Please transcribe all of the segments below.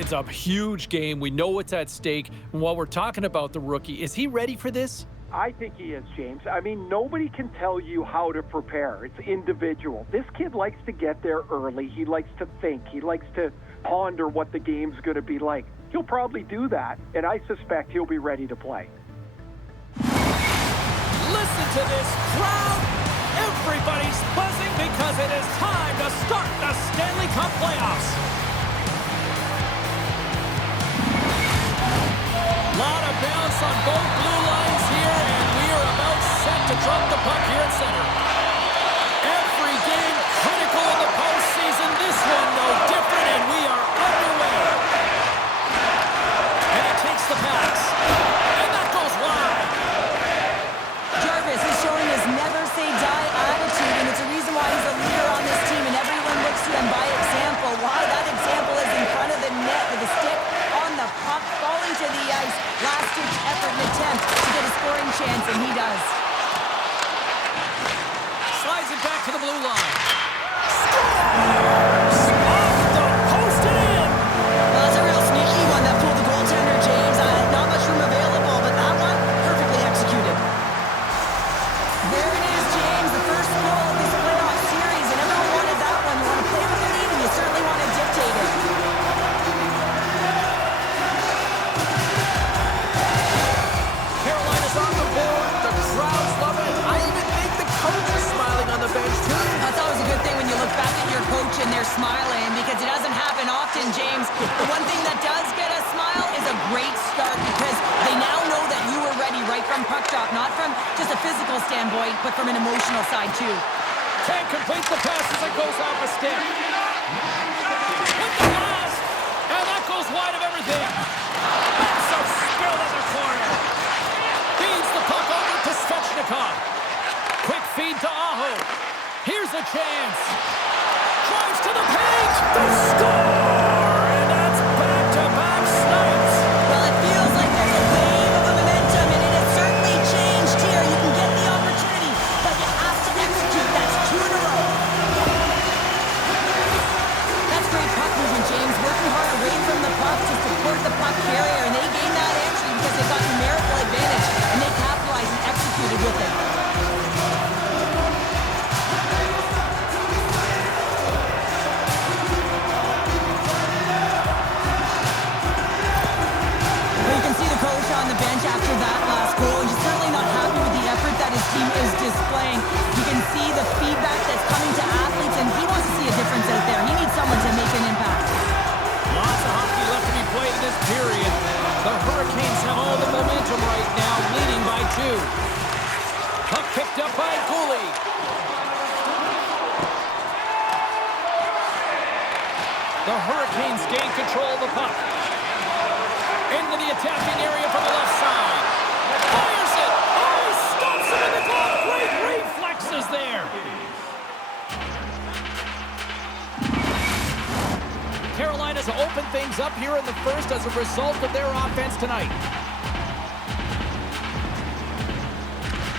It's a huge game. We know what's at stake. And while we're talking about the rookie, is he ready for this? I think he is, James. I mean, nobody can tell you how to prepare. It's individual. This kid likes to get there early. He likes to think. He likes to ponder what the game's going to be like. He'll probably do that, and I suspect he'll be ready to play. Listen to this crowd. Everybody's buzzing because it is time to start the Stanley Cup playoffs. Lot of bounce on both blue lines here, and we are about set to drop the puck here at center. Every game critical in the postseason. This one no different, and we are underway. And it takes the pass. And that goes wide. Jarvis is showing his never-say-die attitude, and it's a reason why he's a leader on this team, and everyone looks to him by example. Why that example is in front of the net with a stick on the puck, falling to the ice. Last-ditch effort and attempt to get a scoring chance, and he does. Slides it back to the blue line. Scores! Off the post and in! Well, that's a real sneaky one that pulled the goaltender, James. Not much room available, but that one perfectly executed. There it is, James, the first goal of this playoff series, and everyone wanted that one. You want to play with the lead, and you certainly want to dictate it. Carolina's on the board. The crowd's loving it. I even think the coach is smiling on the bench, too. That's always a good thing when you look back at your coach and they're smiling, because it doesn't happen often, James. The one thing that does get a smile is a great start, because they now know that you were ready right from puck drop, not from just a physical standpoint, but from an emotional side, too. Can't complete the pass as it goes off a stick. With the pass, and that goes wide of everything. Massive skill in the corner. Feeds the puck over to Svechnikov. Quick feed to Aho. Here's a chance. Drives to the paint. The score! And that's back-to-back snipes. Well, it feels like there's a wave of momentum, and it has certainly changed here. You can get the opportunity, but you have to execute. That's 2 in a row. That's great puck movement, James. Working hard away from the puck to support the puck carrier, and they gained that entry because they've got numerical advantage, and they capitalized and executed with it. Well, you can see the coach on the bench after that last goal, and he's certainly not happy with the effort that his team is displaying. You can see the feedback that's coming to athletes, and he wants to see a difference out there. He needs someone to make an impact. Lots of hockey left to be played in this period. The Hurricanes have all the momentum right now, leading by 2. Puck picked up by Cooley. The Hurricanes gain control of the puck. Into the attacking area from the left side. Fires it! Oh, he stops it in the glove! Great reflexes there! Carolina's opened things up here in the first as a result of their offense tonight.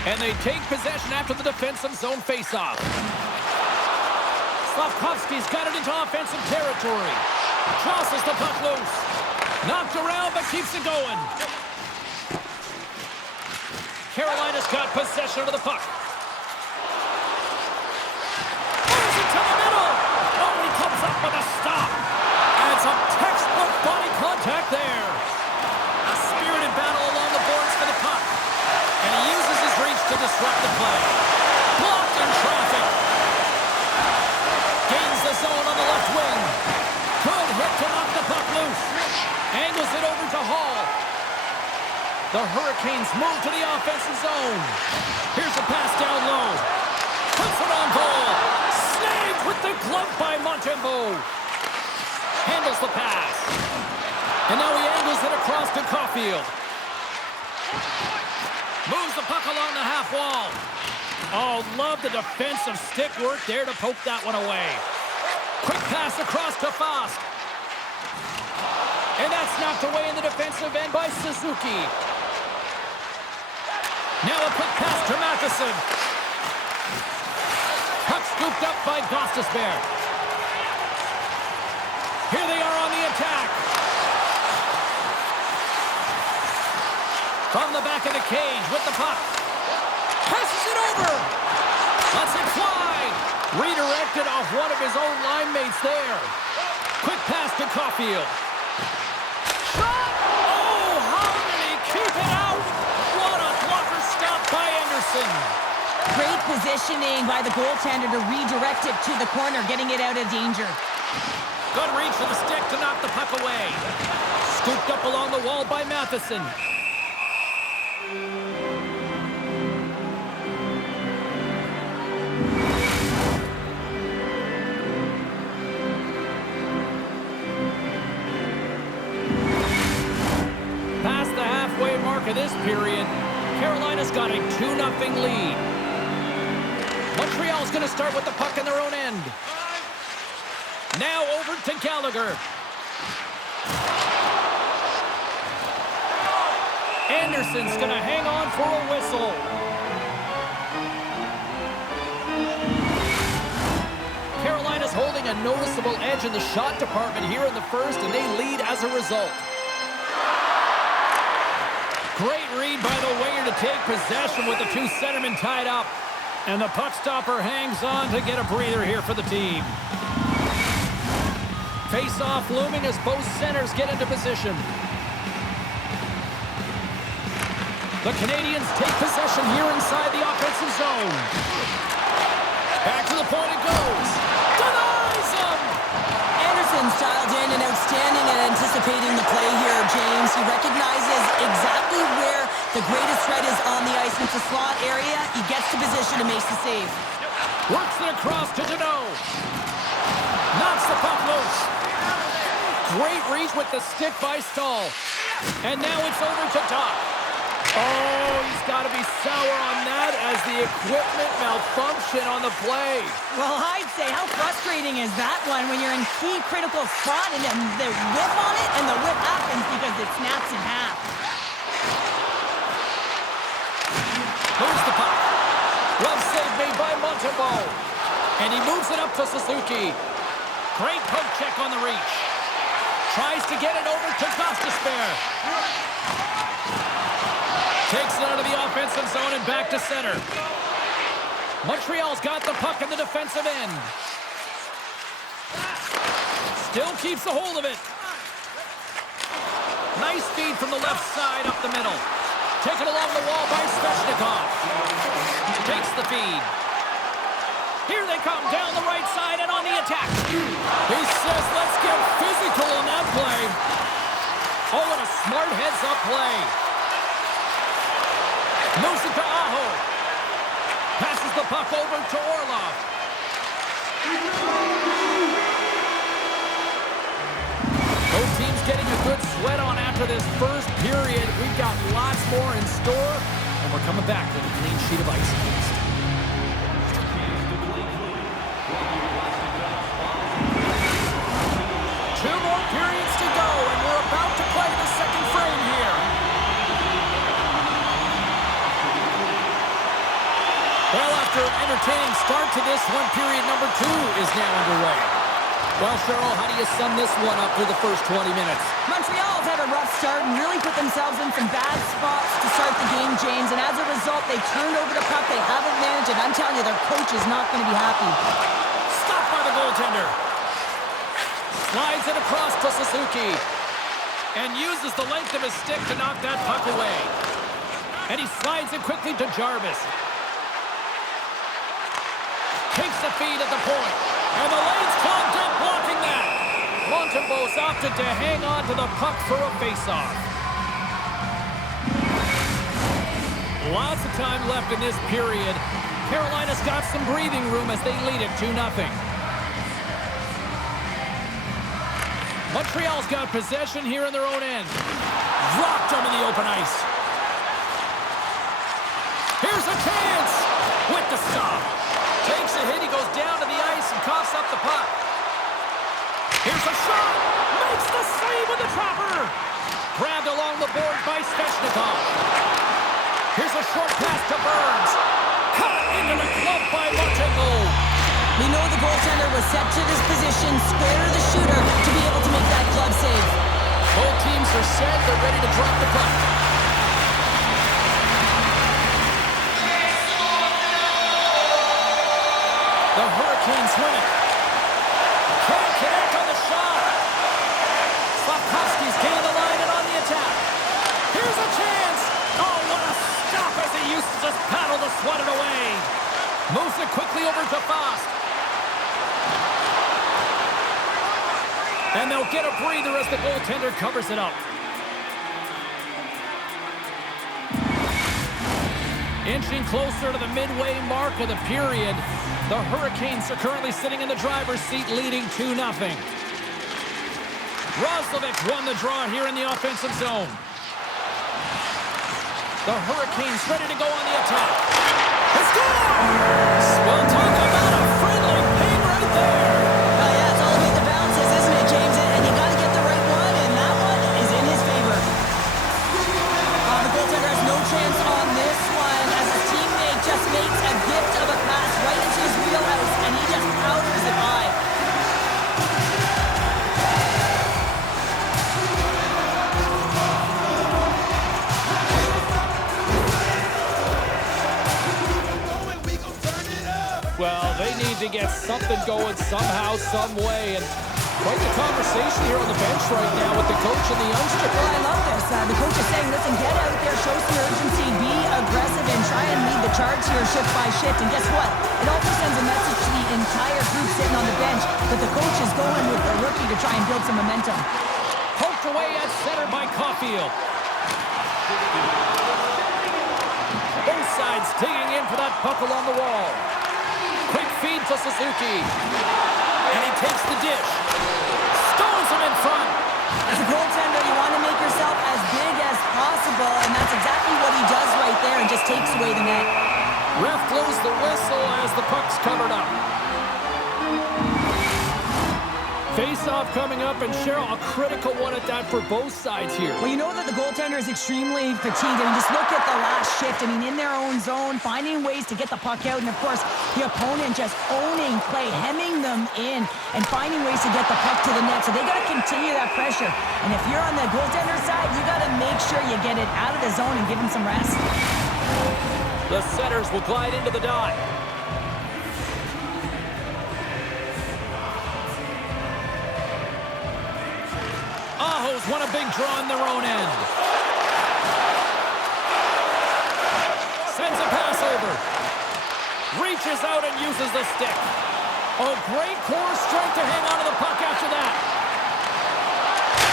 And they take possession after the defensive zone faceoff. Slavkovsky's got it into offensive territory. Crosses the puck loose. Knocked around, but keeps it going. Carolina's got possession of the puck. Moves it to the middle. Oh, he comes up with a stop. And some textbook body contact there. A spirited battle along the boards for the puck. And he uses his reach to disrupt the play. Blocked in traffic. Gains the zone on the left wing. Good hit to knock the puck loose. Angles it over to Hall. The Hurricanes move to the offensive zone. Here's a pass down low. Puts it on goal. Snagged with the glove by Montembeault. Handles the pass. And now he angles it across to Caulfield. Moves the puck along the half wall. Oh, love the defensive stick work there to poke that one away. Quick pass across to Fast. And that's knocked away in the defensive end by Suzuki. Now a quick pass to Matheson. Puck scooped up by Gostisbehere. Here they are on the attack. From the back of the cage with the puck. Passes it over. Lets it fly. Redirected off one of his own line mates there. Quick pass to Caulfield. Shot! Oh, how did he keep it out? What a blocker stop by Anderson. Great positioning by the goaltender to redirect it to the corner, getting it out of danger. Good reach for the stick to knock the puck away. Scooped up along the wall by Matheson. Past the halfway mark of this period, Carolina's got a 2-0 lead. Montreal's going to start with the puck in their own end. Now over to Gallagher. Anderson's going to hang on for a whistle. Carolina's holding a noticeable edge in the shot department here in the first, and they lead as a result. Great read by the winger to take possession with the two centermen tied up. And the puck stopper hangs on to get a breather here for the team. Face-off looming as both centers get into position. The Canadians take possession here inside the offensive zone. Back to the point it goes. Denies him! Anderson's dialed in and outstanding at anticipating the play here, James. He recognizes exactly where the greatest threat is on the ice. It's a slot area. He gets to position and makes the save. Works it across to Deneau. Knocks the puck loose. Great reach with the stick by Stahl. And now it's over to Doc. Oh, he's got to be sour on that as the equipment malfunction on the play. Well, I'd say, how frustrating is that one when you're in key critical spot and then the whip on it and the whip happens because it snaps in half. Moves the puck. Glove save made by Montembeault. And he moves it up to Suzuki. Great poke check on the reach. Tries to get it over to Gostisbehere. Takes it out of the offensive zone and back to center. Montreal's got the puck in the defensive end. Still keeps a hold of it. Nice feed from the left side up the middle. Taken along the wall by Svechnikov. Takes the feed. Here they come down the right side and on the attack. He says, let's get physical on that play. Oh, and a smart heads-up play. Moves it to Aho. Passes the puck over to Orlov. Both teams getting a good sweat on after this first period. We've got lots more in store, and we're coming back with a clean sheet of ice next. Two more periods to go, and we're about to play the second frame here. Well, after an entertaining start to this one, period number 2 is now underway. Well, Cheryl, how do you sum this one up through the first 20 minutes? Montreal's had a rough start and really put themselves in some bad spots to start the game, James. And as a result, they turned over the puck. They haven't managed it. I'm telling you, their coach is not going to be happy. Stopped by the goaltender. Slides it across to Suzuki. And uses the length of his stick to knock that puck away. And he slides it quickly to Jarvis. Takes the feed at the point. And the lane's clogged up blocking that. Montembeault's opted to hang on to the puck for a face-off. Lots of time left in this period. Carolina's got some breathing room as they lead it 2-0. Montreal's got possession here in their own end. Rocked them in the open ice. Here's a chance with the stop. Takes a hit, he goes down to the ice and coughs up the puck. Here's a shot! Makes the save with the trapper! Grabbed along the board by Svechnikov. Here's a short pass to Burns. Cut into the glove by Montembeault. We know the goaltender was set to this position, square the shooter, to be able to make that glove save. Both teams are set, they're ready to drop the puck. Hurricanes win it. Can't connect on the shot. Slavkovsky's gaining the line and on the attack. Here's a chance. Oh, what a stop as he used to just paddle to swat it away. Moves it quickly over to Fast. And they'll get a breather as the goaltender covers it up. Inching closer to the midway mark of the period, the Hurricanes are currently sitting in the driver's seat, leading 2-0. Roslovic won the draw here in the offensive zone. The Hurricanes ready to go on the attack. He scores! Well, talk about a friendly pain right there. Oh, yeah, it's all about the bounces, isn't it, James? And you got to get the right one, and that one is in his favor. The goaltender has no chance on this one as his teammate just makes a gift of a pass right into his wheelhouse, and he just powders it by. Well, they need to get something going somehow, some way, and quite the conversation here on the bench right now with the coach and the youngster. Well, I love this. The coach is saying, listen, get out there, show some urgency, be aggressive, and try and lead the charge here shift by shift. And guess what? It also sends a message to the entire group sitting on the bench that the coach is going with the rookie to try and build some momentum. Poked away at center by Caulfield. Both sides digging in for that puck along the wall. Quick feed to Suzuki. And he takes the dish. Stones him in front. As a goaltender, you want to make yourself as big as possible, and that's exactly what he does right there and just takes away the net. Ref blows the whistle as the puck's covered up. Face-off coming up, and Cheryl, a critical one at that for both sides here. Well, you know that the goaltender is extremely fatigued. I mean, just look at the last shift. I mean, in their own zone, finding ways to get the puck out, and of course, the opponent just owning play, hemming them in, and finding ways to get the puck to the net. So they got to continue that pressure. And if you're on the goaltender side, you got to make sure you get it out of the zone and give him some rest. The setters will glide into the dive. Aho's won a big draw in their own end. Sends a pass over. Reaches out and uses the stick. Oh, great core strength to hang on to the puck after that.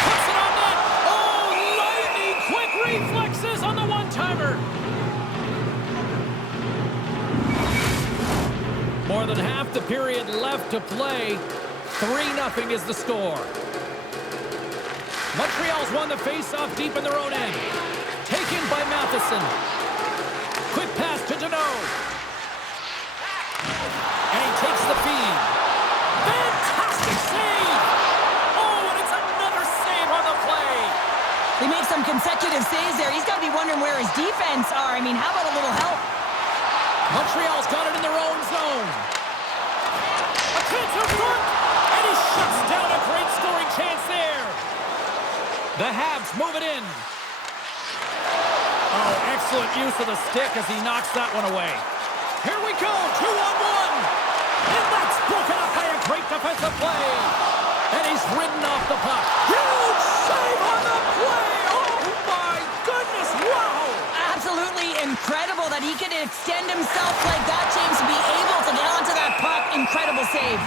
Puts it on net. Oh, lightning quick reflexes on the one-timer. More than half the period left to play. 3-0 is the score. Montreal's won the face-off deep in their own end. Taken by Matheson. Quick pass to Deneau. And he takes the feed. Fantastic save! Oh, and it's another save on the play. They make some consecutive saves there. He's got to be wondering where his defense are. I mean, how about a little help? Montreal's got it in their own zone. A chance in front, and he shuts down a great scoring chance there. The Habs move it in. Oh, excellent use of the stick as he knocks that one away. Here we go, 2-on-1. And that's broken up by a great defensive play. And he's ridden off the puck. Huge save on the play. Oh, my goodness, wow. Absolutely incredible that he could extend himself like that, James, to be able to get onto that puck. Incredible save.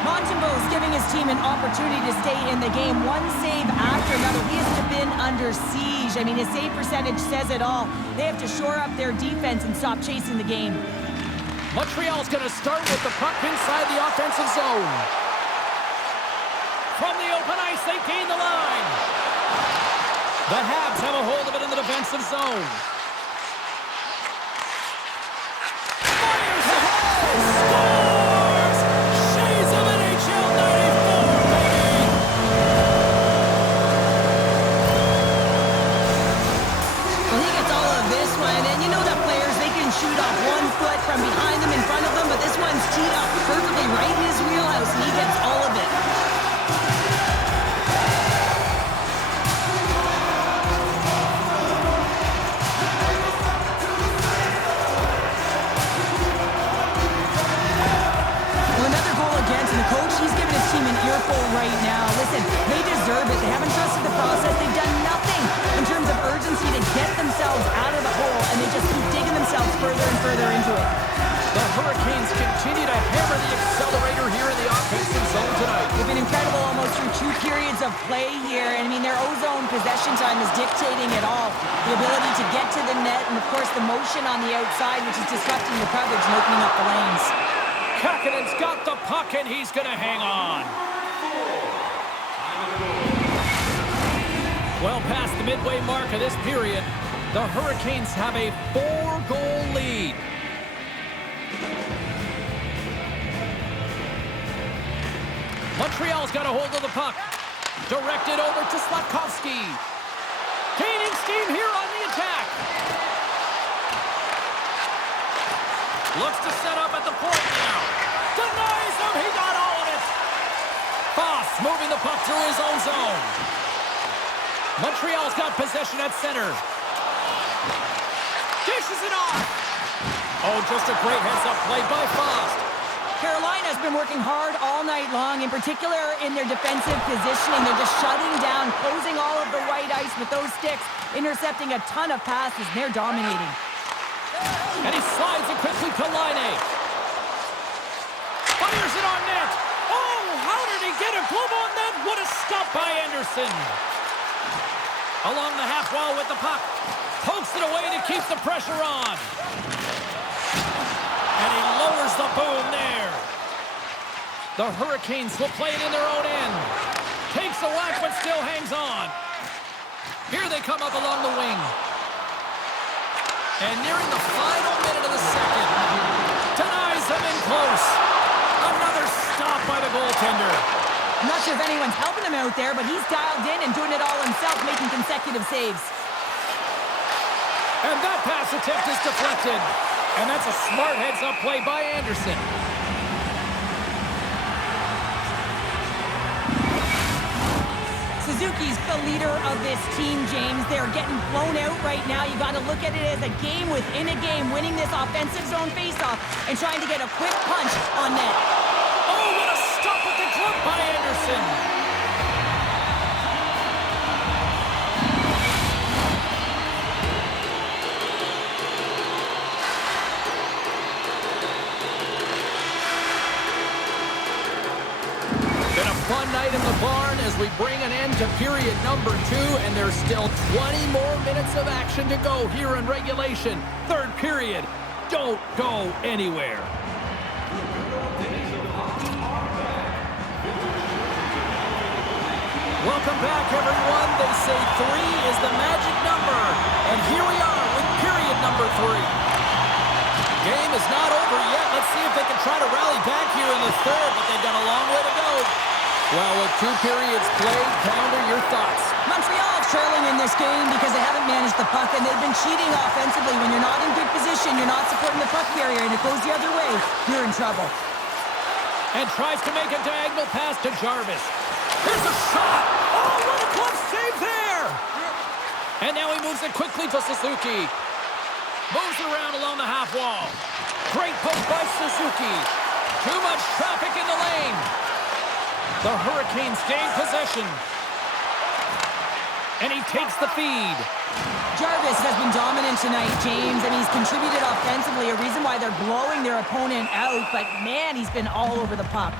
Montembeault is giving his team an opportunity to stay in the game. One save after another. He has been under siege. I mean, his save percentage says it all. They have to shore up their defense and stop chasing the game. Montreal's going to start with the puck inside the offensive zone. From the open ice, they gain the line. The Habs have a hold of it in the defensive zone. Fires ahead! Scores! Shades of NHL 94, baby! Well, he gets all of this one, and you know that players, they can shoot off 1 foot from behind them, in front of them, but this one's teed up perfectly right in his wheelhouse, and he gets all of it. trusted the process. They've done nothing in terms of urgency to get themselves out of the hole, and they just keep digging themselves further and further into it. The Hurricanes continue to hammer the accelerator here in the offensive zone tonight. They've been incredible almost through 2 periods of play here. And I mean, their O-zone possession time is dictating it all. The ability to get to the net and, of course, the motion on the outside, which is disrupting the coverage and opening up the lanes. Kakanen's got the puck, and he's going to hang on. Well past the midway mark of this period, the Hurricanes have a 4-goal lead. Montreal's got a hold of the puck. Directed over to Slavkovsky. Gaining steam here on the attack. Looks to set up at the point now. Denies him. He got all of it. Foss moving the puck through his own zone. Montreal's got possession at center. Dishes it off. Oh, just a great heads-up play by Foss. Carolina's been working hard all night long, in particular in their defensive positioning. They're just shutting down, closing all of the white ice with those sticks, intercepting a ton of passes, and they're dominating. And he slides it quickly to Laine. Fires it on net. Oh, how did he get a glove on that? What a stop by Anderson. Along the half wall with the puck. Pokes it away to keep the pressure on. And he lowers the boom there. The Hurricanes will play it in their own end. Takes a whack, but still hangs on. Here they come up along the wing. And nearing the final minute of the second. Denies him in close. Another stop by the goaltender. I'm not sure if anyone's helping him out there, but he's dialed in and doing it all himself, making consecutive saves. And that pass attempt is deflected. And that's a smart heads-up play by Anderson. Suzuki's the leader of this team, James. They're getting blown out right now. You got to look at it as a game within a game, winning this offensive zone faceoff and trying to get a quick punch on net. Oh, what a stop with the glove by Anderson. Fun night in the barn as we bring an end to period number 2, and there's still 20 more minutes of action to go here in regulation. Third period. Don't go anywhere. Welcome back, everyone. They say 3 is the magic number, and here we are with period number 3. Game is not over yet. Let's see if they can try to rally back here in the third, but they've got a long way to go. Well, with 2 periods played, Pounder, your thoughts? Montreal is trailing in this game because they haven't managed the puck, and they've been cheating offensively. When you're not in good position, you're not supporting the puck carrier, and it goes the other way, you're in trouble. And tries to make a diagonal pass to Jarvis. Here's a shot! Oh, what a glove save there! And now he moves it quickly to Suzuki. Moves it around along the half wall. Great poke by Suzuki. Too much traffic in the lane. The Hurricanes gain possession. And he takes the feed. Jarvis has been dominant tonight, James, and he's contributed offensively, a reason why they're blowing their opponent out, but man, he's been all over the puck.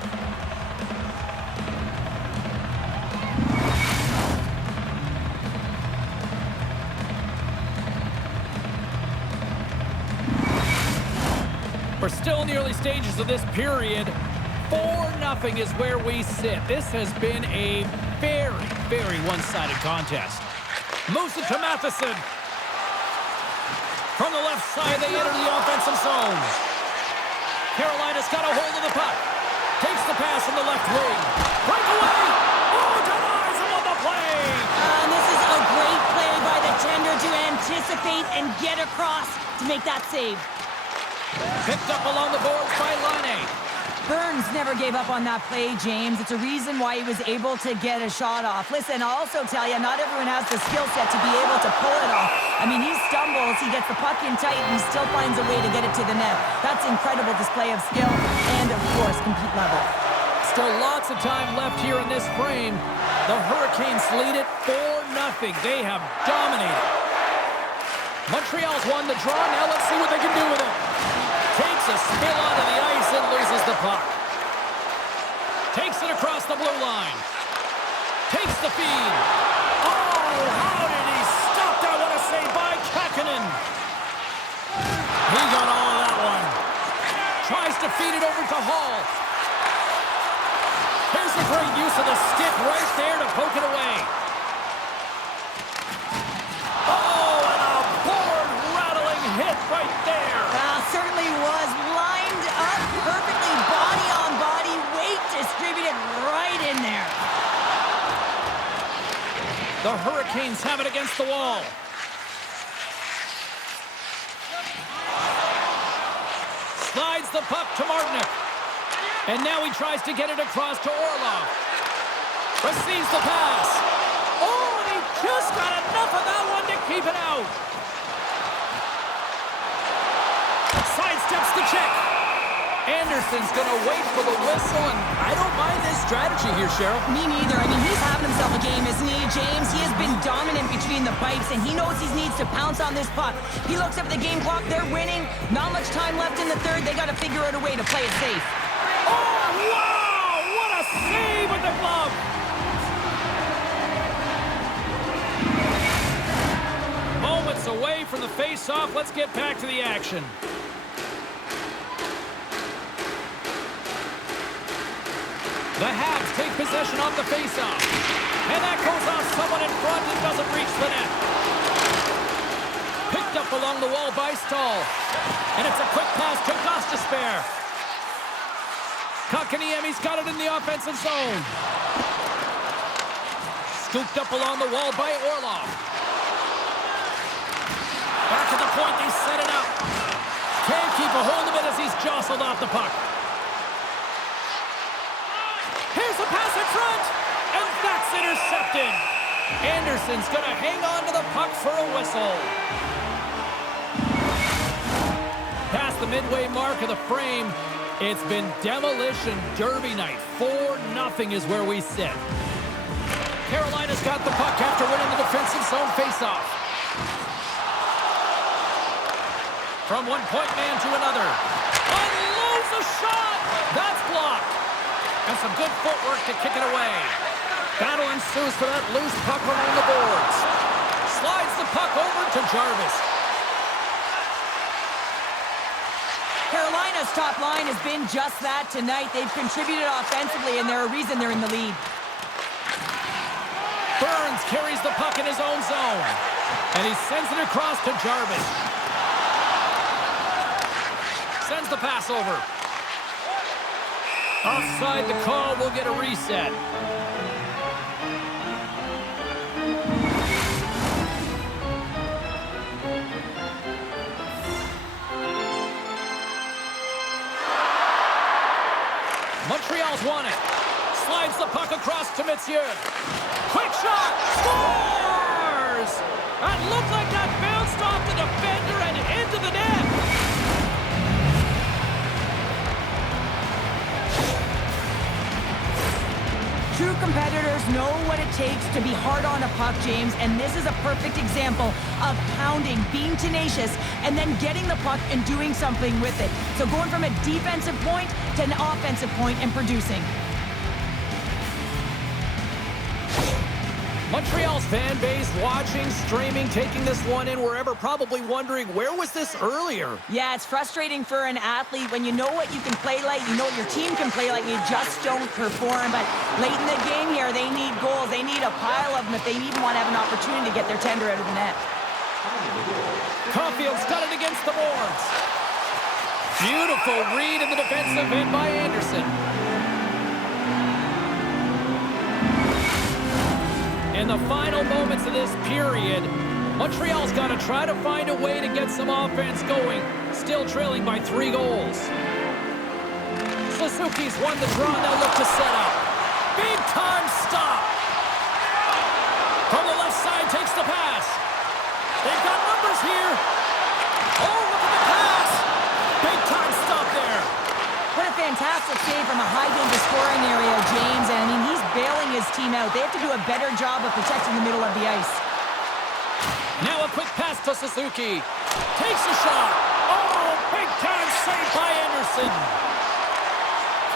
We're still in the early stages of this period. 4-0 is where we sit. This has been a very, very one-sided contest. Moves it to Matheson. From the left side, they enter the offensive zone. Carolina's got a hold of the puck. Takes the pass in the left wing. Breakaway! Oh, denies him on the play! And this is a great play by the tender to anticipate and get across to make that save. Picked up along the boards by Laine. Burns never gave up on that play, James. It's a reason why he was able to get a shot off. Listen, I'll also tell you, not everyone has the skill set to be able to pull it off. I mean, he stumbles, he gets the puck in tight, and he still finds a way to get it to the net. That's incredible display of skill and, of course, compete level. Still lots of time left here in this frame. The Hurricanes lead it 4-0. They have dominated. Montreal's won the draw. Now let's see what they can do with it. Takes a spill onto the ice and loses the puck. Takes it across the blue line. Takes the feed. Oh, how did he stop that? What a save by Kähkönen. He got all of that one. Tries to feed it over to Hall. Here's a great use of the stick right there to poke it away. Oh, and a board-rattling hit right there. Certainly was lined up perfectly, body on body, weight distributed right in there. The Hurricanes have it against the wall. Slides the puck to Martinic. And now he tries to get it across to Orlov. Receives the pass. Oh, and he just got enough of that one to keep it out. Sidesteps the check. Anderson's going to wait for the whistle, and I don't mind this strategy here, Cheryl. Me neither. I mean, he's having himself a game, isn't he, James? He has been dominant between the pipes, and he knows he needs to pounce on this puck. He looks up at the game clock. They're winning. Not much time left in the third. They got to figure out a way to play it safe. Oh, wow! What a save with the glove! Moments away from the face-off. Let's get back to the action. The Habs take possession off the face-off. And that goes off someone in front and doesn't reach the net. Picked up along the wall by Stahl. And it's a quick pass to Gostisbehere. Kotkaniemi's got it in the offensive zone. Scooped up along the wall by Orlov. Back at the point, they set it up. Can't keep a hold of it as he's jostled off the puck. Here's a pass in front, and that's intercepted. Anderson's going to hang on to the puck for a whistle. Past the midway mark of the frame, it's been demolition derby night. 4-0 is where we sit. Carolina's got the puck after winning the defensive zone faceoff. From one point man to another. Unloads a shot. That's blocked. And some good footwork to kick it away. Battle ensues for that loose puck along the boards. Slides the puck over to Jarvis. Carolina's top line has been just that tonight. They've contributed offensively, and they're a reason they're in the lead. Burns carries the puck in his own zone. And he sends it across to Jarvis. Sends the pass over. Offside the call, we'll get a reset. Montreal's won it. Slides the puck across to Messier. Quick shot! Scores! That looked like that bounced off the defender and into the net. True competitors know what it takes to be hard on a puck, James, and this is a perfect example of pounding, being tenacious, and then getting the puck and doing something with it. So going from a defensive point to an offensive point and producing. Montreal's fan base watching, streaming, taking this one in wherever, probably wondering, where was this earlier? Yeah, it's frustrating for an athlete when you know what you can play like, you know what your team can play like, you just don't perform. But late in the game here, they need goals. They need a pile of them if they even want to have an opportunity to get their tender out of the net. Caulfield's got it against the boards. Beautiful read in the defensive end by Anderson. In the final moments of this period, Montreal's got to try to find a way to get some offense going, still trailing by 3 goals. Suzuki's won the draw, now look to set up. Big time stop. From the left side, takes the pass. They've got numbers here. Oh, look at the pass. Big time stop there. What a fantastic save from a high-danger scoring area, James. And I mean, he's bailing his team out. They have to do a better job of protecting the middle of the ice. Now a quick pass to Suzuki. Takes a shot. Oh, big time save by Anderson.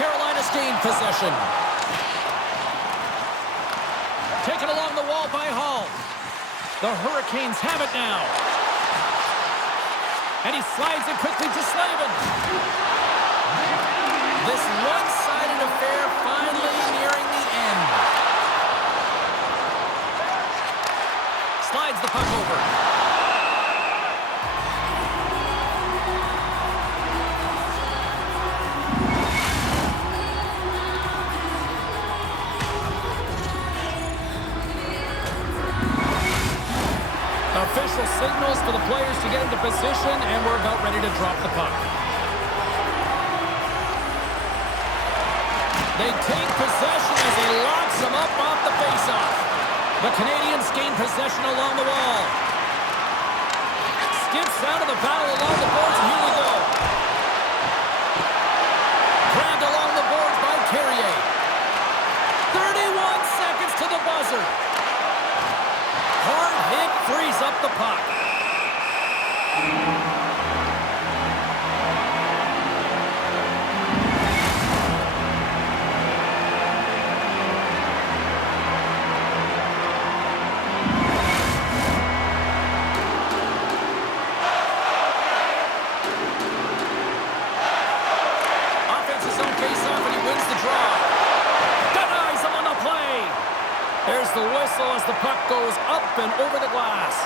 Carolina's gained possession. Taken along the wall by Hall. The Hurricanes have it now. And he slides it quickly to Slavin. This one-sided affair finally nearing the end. Slides the puck over. Official signals for the players to get into position, and we're about ready to drop the puck. They take possession as he locks them up off the faceoff. The Canadians gain possession along the wall. Skips out of the battle along the boards, and here we go. Grabbed along the boards by Carrier. 31 seconds to the buzzer. Hard hit frees up the puck. Offense's own face-off, and he wins the draw. Denies him on the play. There's the whistle as the puck goes up and over the glass.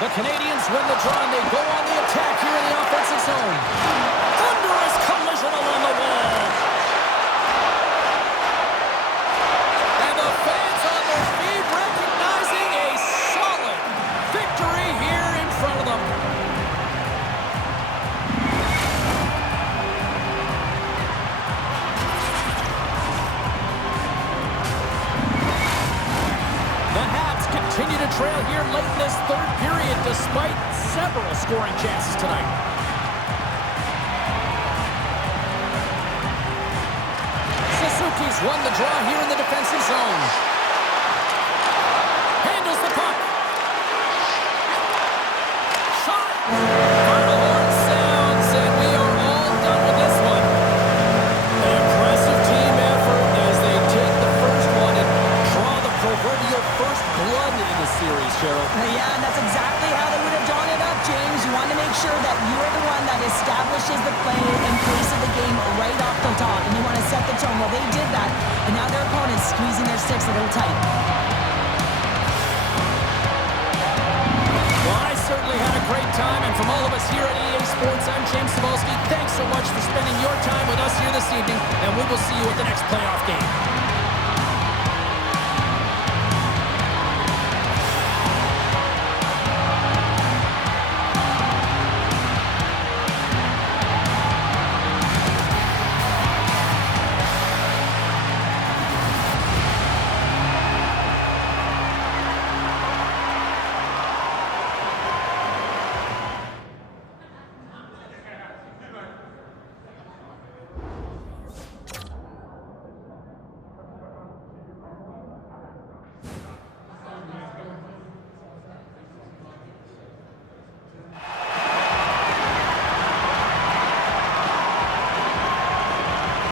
The Canadians win the draw, and they go on the attack here in the offensive zone. Thunderous collision along the wall. And the fans on their feet recognizing a solid victory here in front of them. The Habs continue to trail here late in this third period despite several scoring chances tonight. Suzuki's won the draw here in the defensive zone. Handles the puck. Shot. Final horn sounds, and we are all done with this one. An impressive team effort as they take the first one and draw the proverbial first blood in the series, Cheryl. Yeah, and that's exactly how they would have drawn it up, James. You want to make sure that you're the one that establishes the play and pace of the game right off the top, and you want to set the tone. Well, they did that, and now their opponent's squeezing their sticks a little tight. Well, I certainly had a great time, and from all of us here at EA Sports, I'm James Cebulski. Thanks so much for spending your time with us here this evening, and we will see you at the next playoff game.